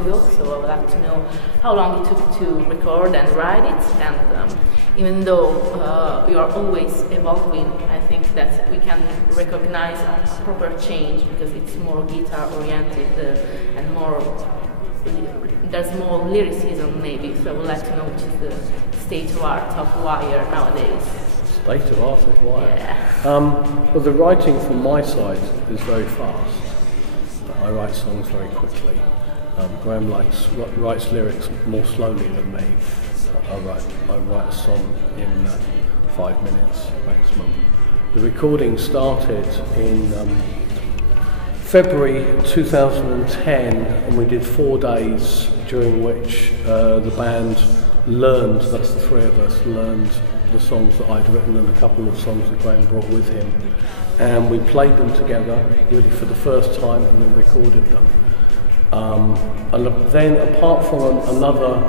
ago, so I would like to know how long it took to record and write it, and even though you are always evolving, I think that we can recognize a proper change because it's more guitar oriented and more, there's more lyricism maybe, so I would like to know which is the state of art of Wire nowadays. State of art of Wire? Yeah. Well, the writing from my side is very fast. I write songs very quickly. Graham writes lyrics more slowly than me. I write a song in 5 minutes maximum. The recording started in February 2010, and we did 4 days during which the band learned, that's the three of us, learned the songs that I'd written and a couple of songs that Graham brought with him. And we played them together, really for the first time, and then recorded them. And then, apart from another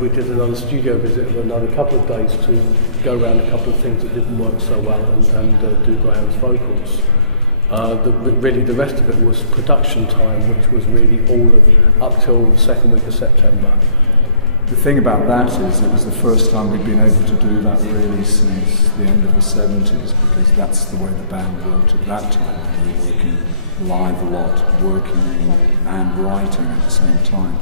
we did another studio visit of another couple of days to go around a couple of things that didn't work so well and do Graham's vocals. Really, the rest of it was production time, which was really up till the second week of September. The thing about that is it was the first time we'd been able to do that really since the end of the 70s, because that's the way the band worked at that time. We were working live a lot, working and writing at the same time.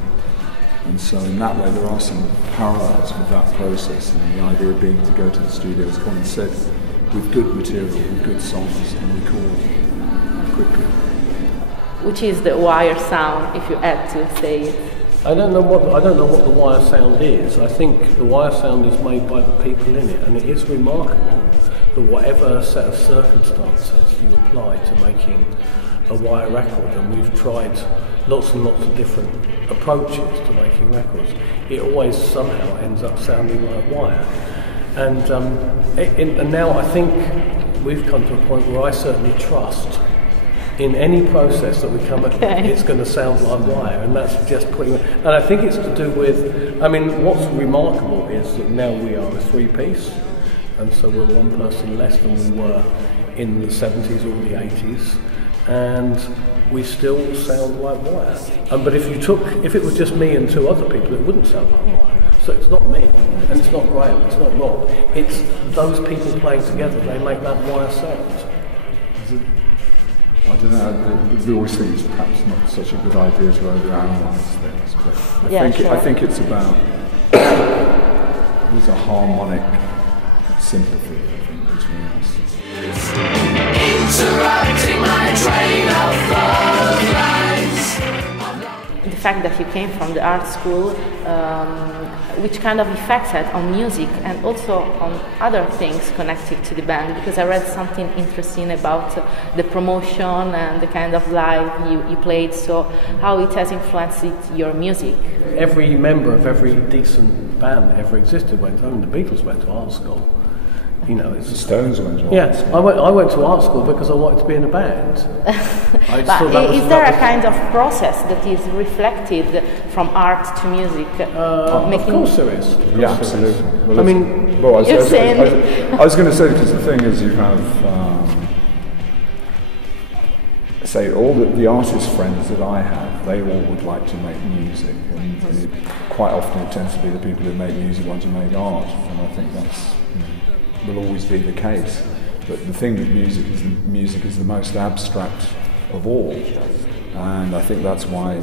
And so in that way there are some parallels with that process, and the idea being to go to the studio, as Colin said, with good material, with good songs, and record quickly. Which is the Wire sound, if you had to say it? I don't know what the Wire sound is. I think the Wire sound is made by the people in it, and it is remarkable that whatever set of circumstances you apply to making a Wire record, and we've tried lots and lots of different approaches to making records, it always somehow ends up sounding like Wire. And now I think we've come to a point where I certainly trust in any process that we come at, it's going to sound like Wire, and that's just pretty much. And I think it's to do with, I mean, what's remarkable is that now we are a three-piece, and so we're one person less than we were in the 70s or the 80s, and we still sound like Wire. But if it was just me and 2 other people, it wouldn't sound like Wire. So it's not me, and it's not Graham, it's not Rob. It's those people playing together. They make that Wire sound. I don't know, we always think it's perhaps not such a good idea to overanalyze things, but I think it's about, there's a harmonic sympathy, I think, between us. Interrupting my train of lies. The fact that you came from the art school, which kind of effects had on music and also on other things connected to the band, because I read something interesting about the promotion and the kind of live you played, so how it has influenced your music. Every member of every decent band that ever existed went home. The Beatles went to art school. You know, it's the Stones went to art school. I went to art school because I wanted to be in a band. But is there a kind of process that is reflected from art to music? Of course there is. Yeah, absolutely. Well, I mean, I was going to say, because the thing is, you have, say, all the artist friends that I have, they all would like to make music, and quite often it tends to be the people who make music want to make art, and I think that's will always be the case. But the thing with music is the most abstract of all, and I think that's why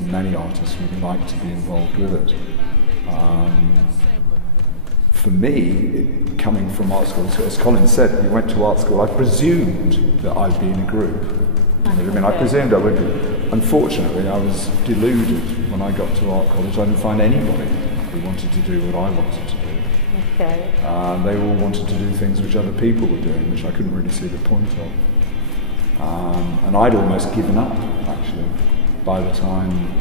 many artists would like to be involved with it. For me, coming from art school, as Colin said, we went to art school, I presumed that I'd be in a group. I mean, I presumed I would be. Unfortunately, I was deluded when I got to art college. I didn't find anybody who wanted to do what I wanted to do. Okay. They all wanted to do things which other people were doing, which I couldn't really see the point of. And I'd almost given up, actually, by the time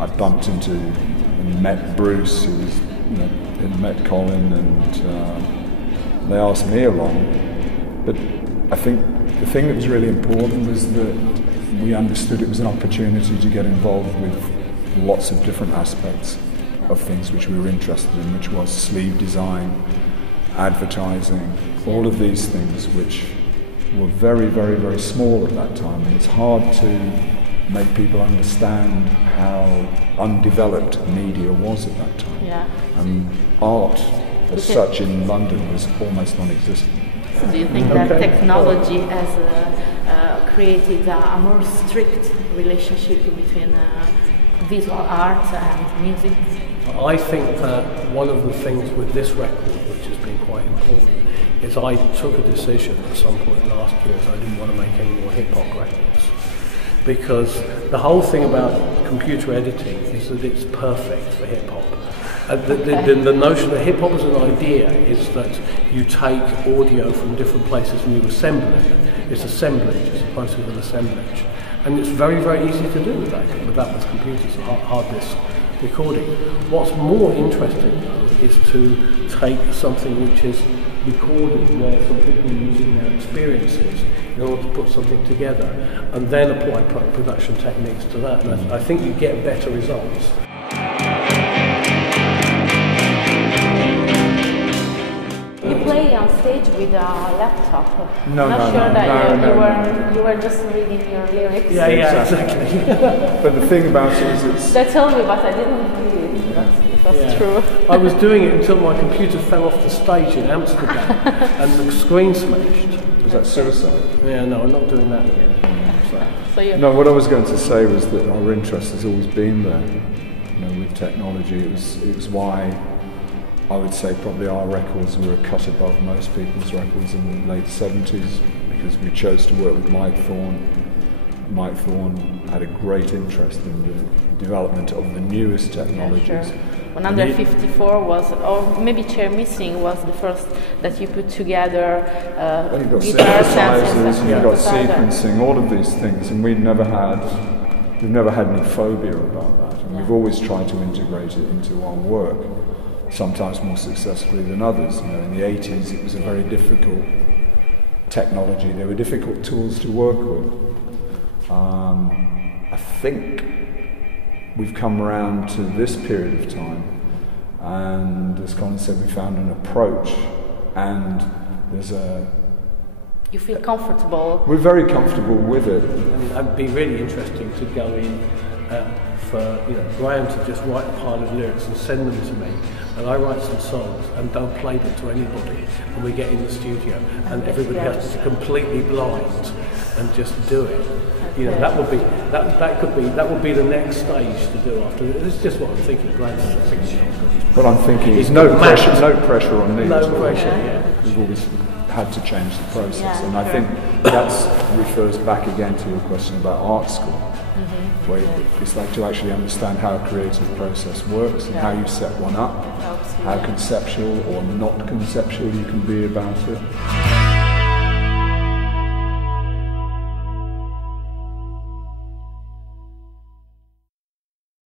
I bumped into and met Bruce, who was, and met Colin, and they asked me along. But I think the thing that was really important was that we understood it was an opportunity to get involved with lots of different aspects of things which we were interested in, which was sleeve design, advertising, all of these things which were very, very, very small at that time. And it's hard to make people understand how undeveloped media was at that time. Yeah. And art as such in London was almost non-existent. So do you think that technology has created a more strict relationship between visual art and music? I think that one of the things with this record, which has been quite important, is I took a decision at some point last year that I didn't want to make any more hip-hop records. Because the whole thing about computer editing is that it's perfect for hip-hop. The notion that hip-hop as an idea is that you take audio from different places and you assemble it. It's assemblage as opposed to an assemblage. And it's very, very easy to do with that with computers, hard disk recording. What's more interesting though is to take something which is recorded where some people are using their experiences in order to put something together and then apply production techniques to that. And I think you get better results. You play on stage with a laptop. No, I'm not sure that you were just reading your lyrics. Yeah, exactly. But the thing about it is it's... They told me, but I didn't believe it. That's true. I was doing it until my computer fell off the stage in Amsterdam and the screen smashed. Was that suicide? Yeah, no, I'm not doing that again. No, what I was going to say was that our interest has always been there. You know, with technology, it was why I would say probably our records were a cut above most people's records in the late 70s, because we chose to work with Mike Thorne. Mike Thorne had a great interest in the development of the newest technologies. Yeah, sure. 154 was, or maybe Chair Missing was the first that you put together. Well, you've got guitar synthesizers, you've got sequencing, all of these things, and we've never had any phobia about that. And we've always tried to integrate it into our work, sometimes more successfully than others. You know, in the 80s, it was a very difficult technology. They were difficult tools to work with. I think we've come around to this period of time, and as Colin said, we found an approach, and there's a... You feel comfortable? We're very comfortable with it. I mean, it'd be really interesting to go in for Graham to just write a pile of lyrics and send them to me, and I write some songs and don't play them to anybody, and we get in the studio and everybody has to be completely blind and just do it. You know, that would be the next stage to do after. This is just what I'm thinking. Graham's thinking. What I'm thinking is no pressure on me. No pressure. Yeah. We've always had to change the process, and I think that refers back again to your question about art school. Where it's like to actually understand how a creative process works and how you set one up, how conceptual or not conceptual you can be about it.